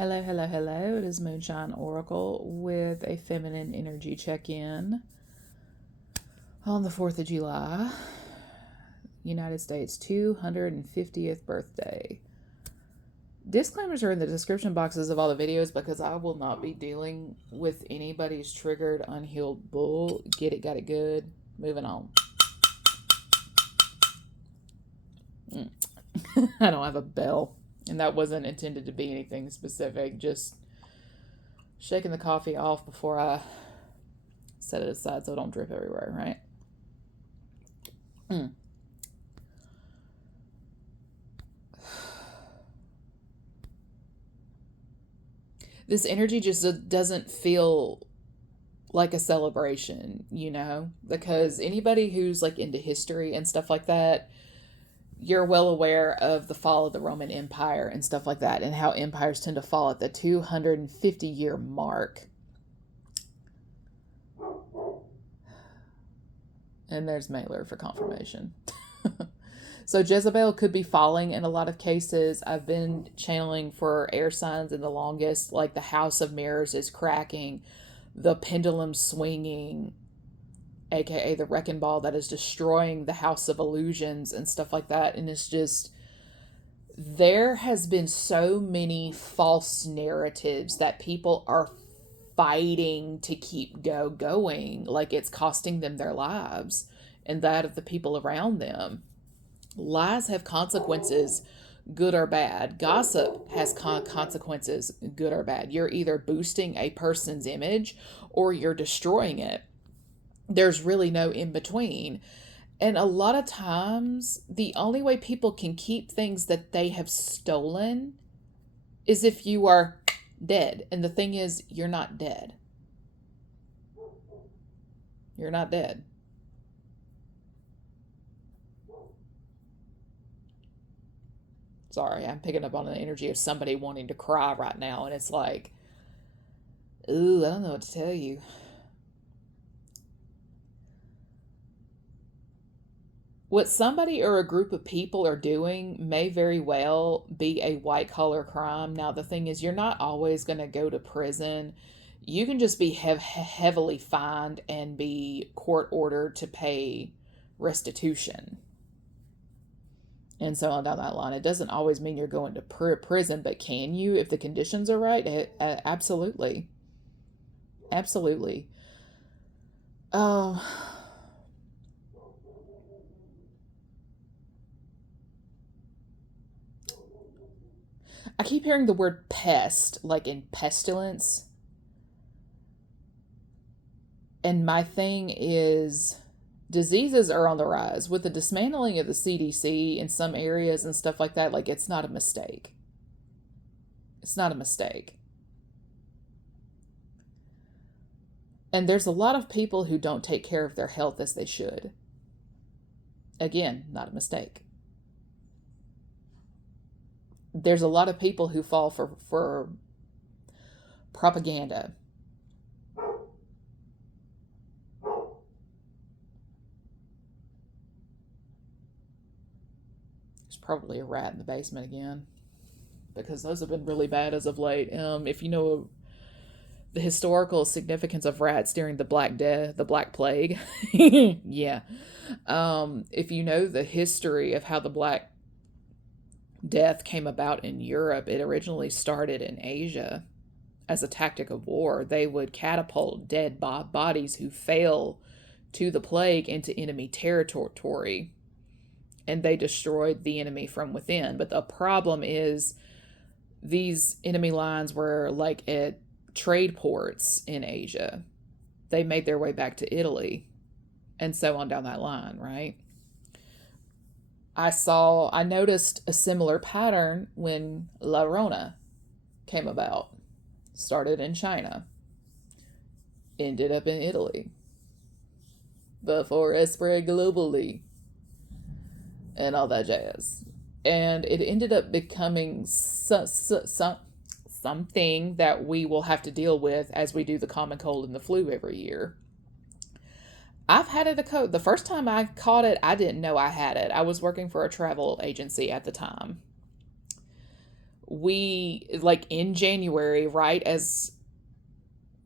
Hello, hello, hello. It is Moonshine Oracle with a feminine energy check-in on the 4th of July, United States 250th birthday. Disclaimers are in the description boxes of all the videos because I will not be dealing with anybody's triggered, unhealed bull. Get it, got it good. Moving on. I don't have a bell, and that wasn't intended to be anything specific, just shaking the coffee off before I set it aside so it don't drip everywhere, right? This energy just doesn't feel like a celebration, because anybody who's like into history and stuff like that, you're well aware of the fall of the Roman Empire and stuff like that, and how empires tend to fall at the 250-year mark. And there's Mailer for confirmation. So Jezebel could be falling in a lot of cases. I've been channeling for air signs in the longest, like the House of Mirrors is cracking, the pendulum swinging, aka the wrecking ball that is destroying the House of Illusions and stuff like that. And it's just, there has been so many false narratives that people are fighting to keep going, like it's costing them their lives and that of the people around them. Lies have consequences, good or bad. Gossip has consequences, good or bad. You're either boosting a person's image or you're destroying it. There's really no in between. And a lot of times, the only way people can keep things that they have stolen is if you are dead. And the thing is, you're not dead. You're not dead. Sorry, I'm picking up on the energy of somebody wanting to cry right now, and it's like, ooh, I don't know what to tell you. What somebody or a group of people are doing may very well be a white collar crime. Now, the thing is, you're not always going to go to prison. You can just be heavily fined and be court ordered to pay restitution. And so on down that line, it doesn't always mean you're going to prison, but can you if the conditions are right? Absolutely. Absolutely. Um, I keep hearing the word pest, like in pestilence. And my thing is, diseases are on the rise with the dismantling of the CDC in some areas and stuff like that. Like, it's not a mistake. It's not a mistake. And there's a lot of people who don't take care of their health as they should. Again, not a mistake. There's a lot of people who fall for propaganda. There's probably a rat in the basement again, because those have been really bad as of late. If you know the historical significance of rats during the the Black Plague, yeah. If you know the history of how the Black Death came about in Europe, it originally started in Asia as a tactic of war. They would catapult dead bodies who fell to the plague into enemy territory, and they destroyed the enemy from within. But the problem is, these enemy lines were like at trade ports in Asia. They made their way back to Italy, and so on down that line, right? I noticed a similar pattern when La Rona came about. Started in China, ended up in Italy, before it spread globally, and all that jazz. And it ended up becoming something that we will have to deal with as we do the common cold and the flu every year. I've had it the first time I caught it, I didn't know I had it. I was working for a travel agency at the time. We, like in January, right as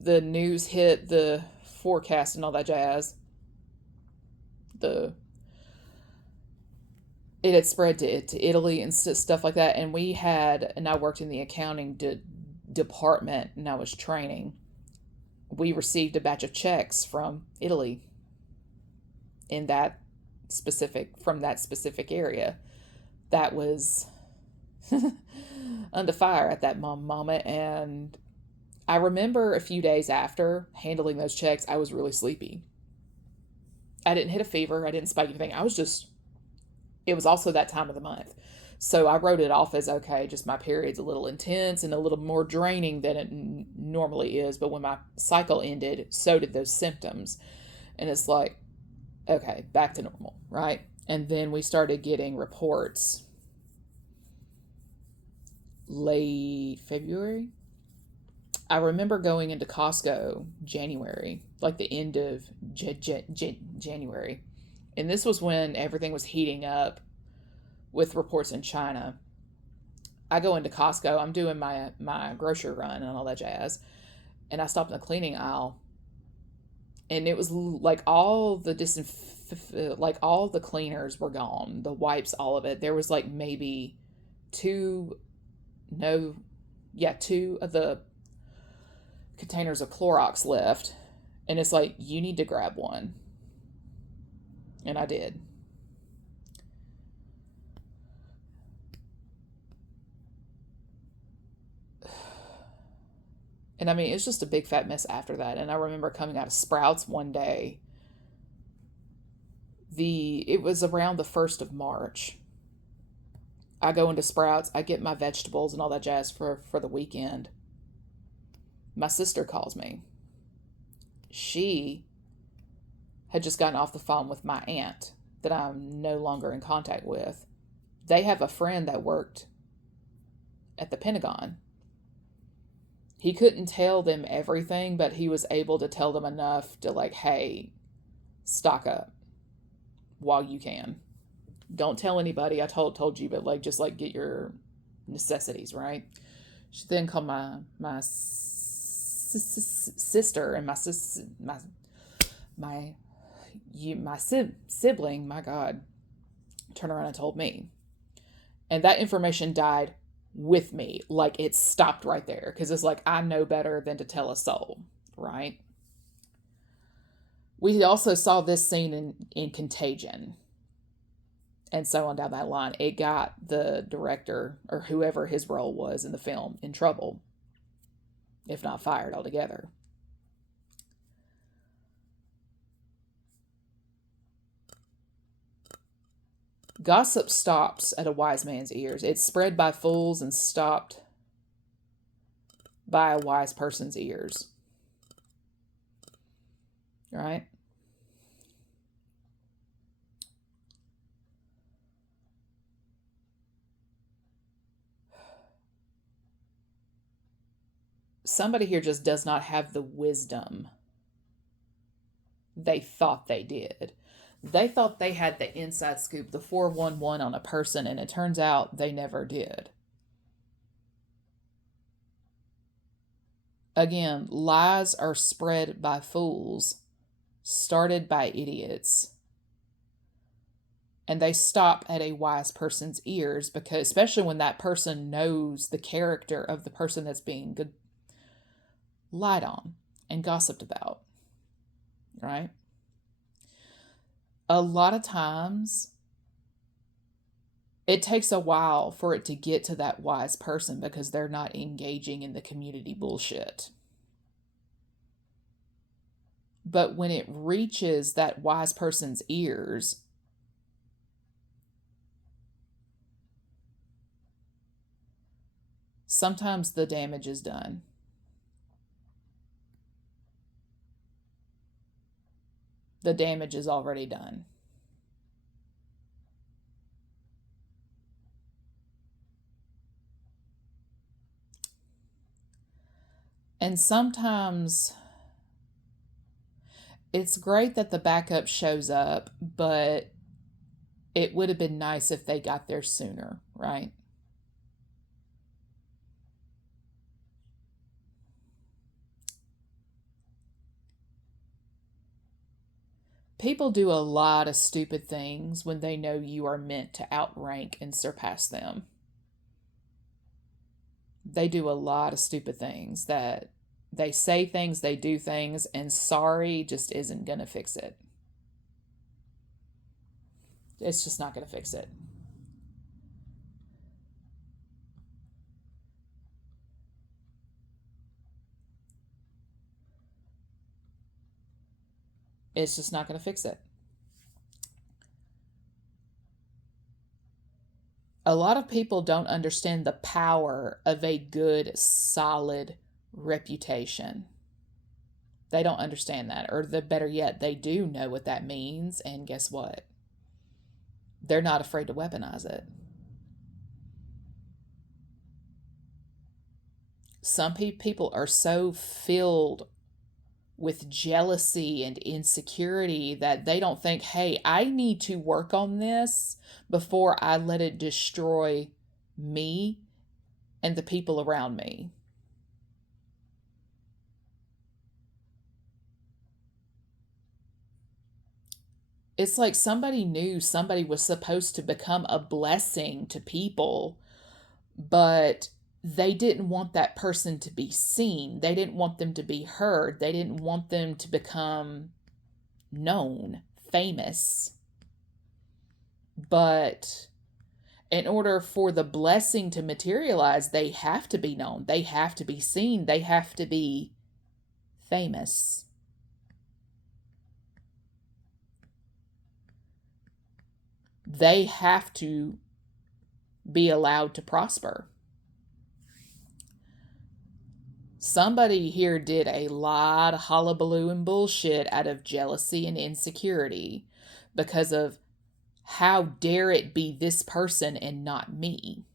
the news hit the forecast and all that jazz, the it had spread to Italy and stuff like that. And I worked in the accounting department and I was training. We received a batch of checks from Italy in that from that specific area that was under fire at that moment. And I remember a few days after handling those checks, I was really sleepy. I didn't hit a fever. I didn't spike anything. It was also that time of the month. So I wrote it off as okay, just my period's a little intense and a little more draining than it normally is. But when my cycle ended, so did those symptoms. And it's like, okay, back to normal, right? And then we started getting reports late February. I remember going into Costco January, like the end of January. And this was when everything was heating up with reports in China. I go into Costco, I'm doing my grocery run and all that jazz. And I stopped in the cleaning aisle. And it was like all the all the cleaners were gone, the wipes, all of it. There was like maybe two of the containers of Clorox left. And it's like, you need to grab one. And I did. And I mean, it's just a big fat mess after that. And I remember coming out of Sprouts one day. It was around the 1st of March. I go into Sprouts, I get my vegetables and all that jazz for the weekend. My sister calls me. She had just gotten off the phone with my aunt that I'm no longer in contact with. They have a friend that worked at the Pentagon. He couldn't tell them everything, but he was able to tell them enough to like, hey, stock up while you can. Don't tell anybody. I told you, but like just like get your necessities, right? She then called my sister and my sibling, my God, turned around and told me. And that information died with me. Like it stopped right there because it's like, I know better than to tell a soul, right? We also saw this scene in Contagion and so on down that line. It got the director or whoever his role was in the film in trouble, if not fired altogether. Gossip stops at a wise man's ears. It's spread by fools and stopped by a wise person's ears. Right? Somebody here just does not have the wisdom they thought they did. They thought they had the inside scoop, the 411 on a person, and it turns out they never did. Again, lies are spread by fools, started by idiots. And they stop at a wise person's ears because, especially when that person knows the character of the person that's being lied on and gossiped about, right? A lot of times it takes a while for it to get to that wise person because they're not engaging in the community bullshit. But when it reaches that wise person's ears, sometimes the damage is done. The damage is already done. And sometimes it's great that the backup shows up, but it would have been nice if they got there sooner, right? People do a lot of stupid things when they know you are meant to outrank and surpass them. They do a lot of stupid things that they say things, they do things, and sorry just isn't going to fix it. It's just not going to fix it. It's just not going to fix it. A lot of people don't understand the power of a good, solid reputation. They don't understand that. Or the better yet, they do know what that means. And guess what? They're not afraid to weaponize it. Some people are so filled with jealousy and insecurity that they don't think, hey, I need to work on this before I let it destroy me and the people around me. It's like somebody knew somebody was supposed to become a blessing to people, but they didn't want that person to be seen. They didn't want them to be heard. They didn't want them to become known, famous. But in order for the blessing to materialize, they have to be known. They have to be seen. They have to be famous. They have to be allowed to prosper. Somebody here did a lot of hullabaloo and bullshit out of jealousy and insecurity because of how dare it be this person and not me.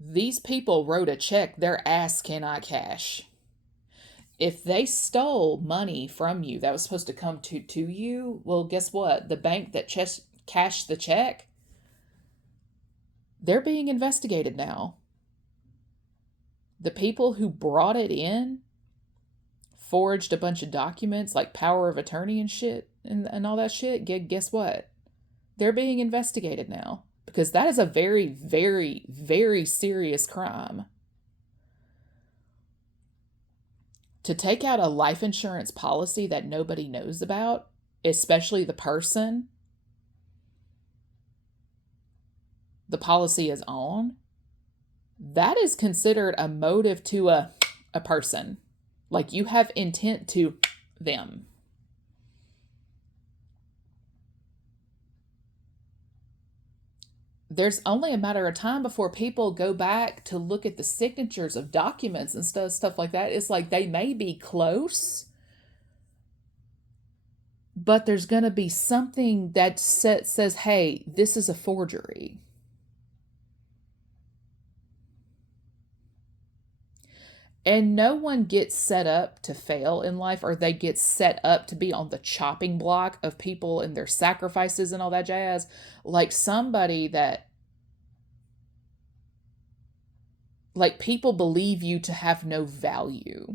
These people wrote a check their ass cannot cash. If they stole money from you that was supposed to come to you, well, guess what? The bank that cashed the check, they're being investigated now. The people who brought it in forged a bunch of documents like power of attorney and shit and all that shit. Guess what? They're being investigated now because that is a very, very, very serious crime. To take out a life insurance policy that nobody knows about, especially the person the policy is on, that is considered a motive to a person. Like you have intent to them. There's only a matter of time before people go back to look at the signatures of documents and stuff like that. It's like they may be close, but there's going to be something that says, hey, this is a forgery. And no one gets set up to fail in life, or they get set up to be on the chopping block of people and their sacrifices and all that jazz. Like somebody that, like people believe you to have no value.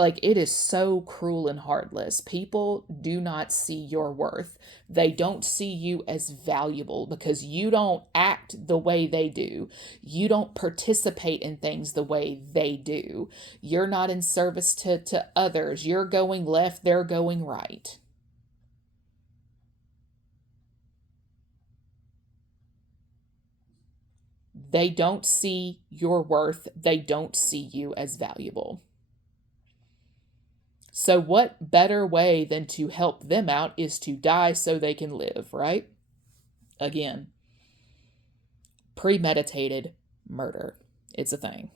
Like it is so cruel and heartless. People do not see your worth. They don't see you as valuable because you don't act the way they do. You don't participate in things the way they do. You're not in service to others. You're going left, they're going right. They don't see your worth. They don't see you as valuable. So what better way than to help them out is to die so they can live, right? Again, premeditated murder. It's a thing.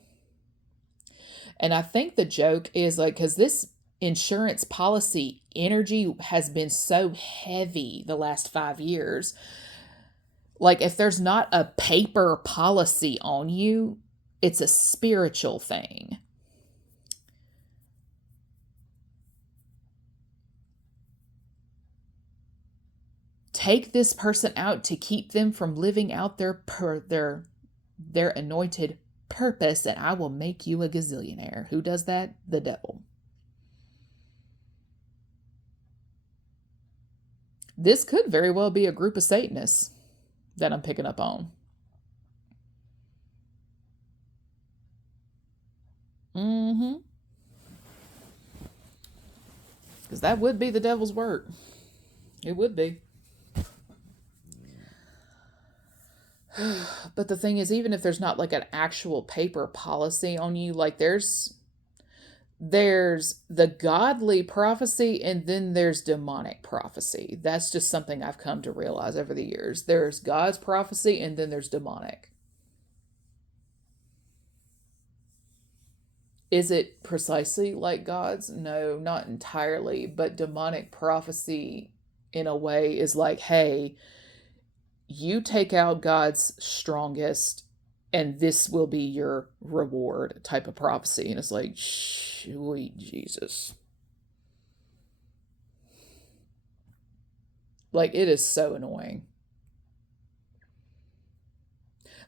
And I think the joke is like, because this insurance policy energy has been so heavy the last 5 years. Like if there's not a paper policy on you, it's a spiritual thing. Take this person out to keep them from living out their anointed purpose and I will make you a gazillionaire. Who does that? The devil. This could very well be a group of Satanists that I'm picking up on. Mm-hmm. Because that would be the devil's work. It would be. But the thing is, even if there's not like an actual paper policy on you, like there's the godly prophecy and then there's demonic prophecy. That's just something I've come to realize over the years. There's God's prophecy and then there's demonic. Is it precisely like God's? No, not entirely. But demonic prophecy, in a way, is like, hey, you take out God's strongest, and this will be your reward type of prophecy. And it's like, sweet Jesus. Like, it is so annoying.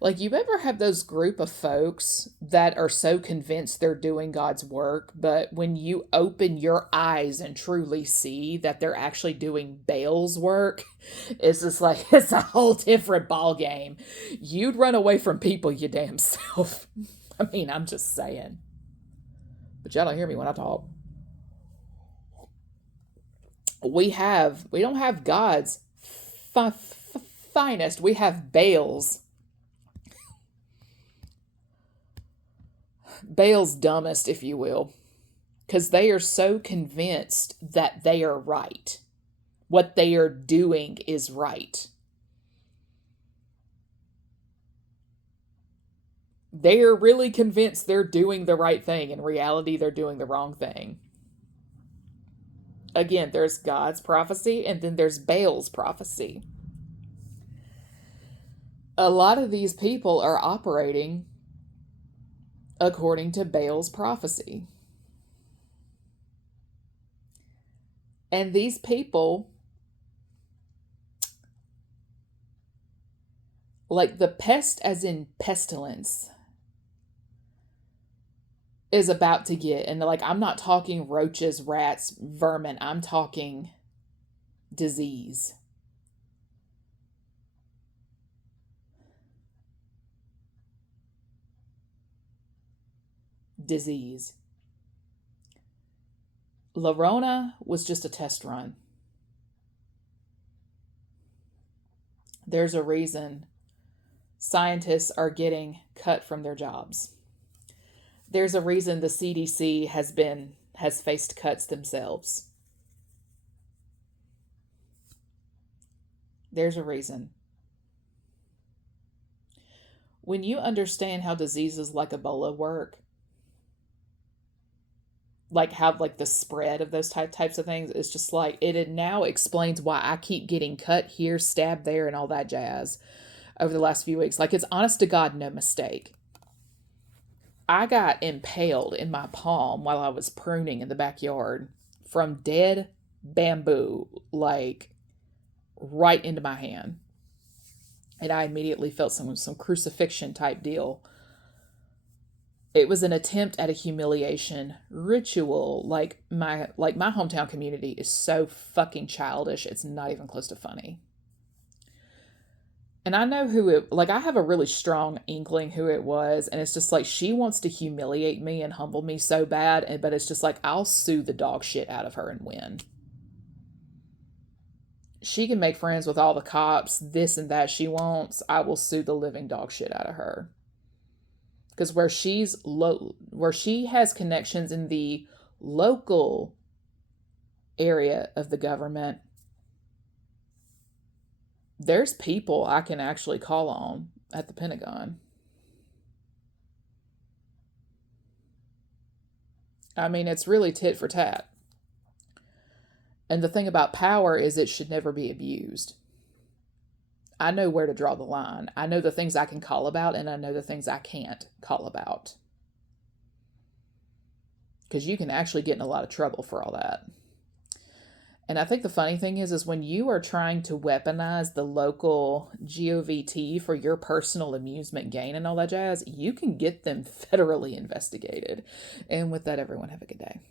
Like, you ever have those group of folks that are so convinced they're doing God's work, but when you open your eyes and truly see that they're actually doing Baal's work, it's just like, it's a whole different ball game. You'd run away from people, you damn self. I mean, I'm just saying. But y'all don't hear me when I talk. We don't have God's finest. We have Baal's dumbest, if you will, because they are so convinced that they are right. What they are doing is right. They are really convinced they're doing the right thing. In reality, they're doing the wrong thing. Again, there's God's prophecy and then there's Baal's prophecy. A lot of these people are operating according to Baal's prophecy. And these people, like the pest as in pestilence, is about to get, and like, I'm not talking roaches, rats, vermin, I'm talking disease. Lorona was just a test run. There's a reason scientists are getting cut from their jobs. There's a reason the CDC has faced cuts themselves. There's a reason. When you understand how diseases like Ebola work, like how like the spread of those types of things, it's just like it now explains why I keep getting cut here, stabbed there, and all that jazz over the last few weeks. Like, it's honest to God, no mistake. I got impaled in my palm while I was pruning in the backyard from dead bamboo, like right into my hand. And I immediately felt some crucifixion type deal. It was an attempt at a humiliation ritual. Like my hometown community is so fucking childish, it's not even close to funny. And I know who it, like, I have a really strong inkling who it was. And it's just like, she wants to humiliate me and humble me so bad. But it's just like, I'll sue the dog shit out of her and win. She can make friends with all the cops, this and that she wants. I will sue the living dog shit out of her. Because where she has connections in the local area of the government, there's people I can actually call on at the Pentagon. I mean, it's really tit for tat. And the thing about power is it should never be abused. I know where to draw the line. I know the things I can call about, and I know the things I can't call about. Because you can actually get in a lot of trouble for all that. And I think the funny thing is when you are trying to weaponize the local GOVT for your personal amusement gain and all that jazz, you can get them federally investigated. And with that, everyone have a good day.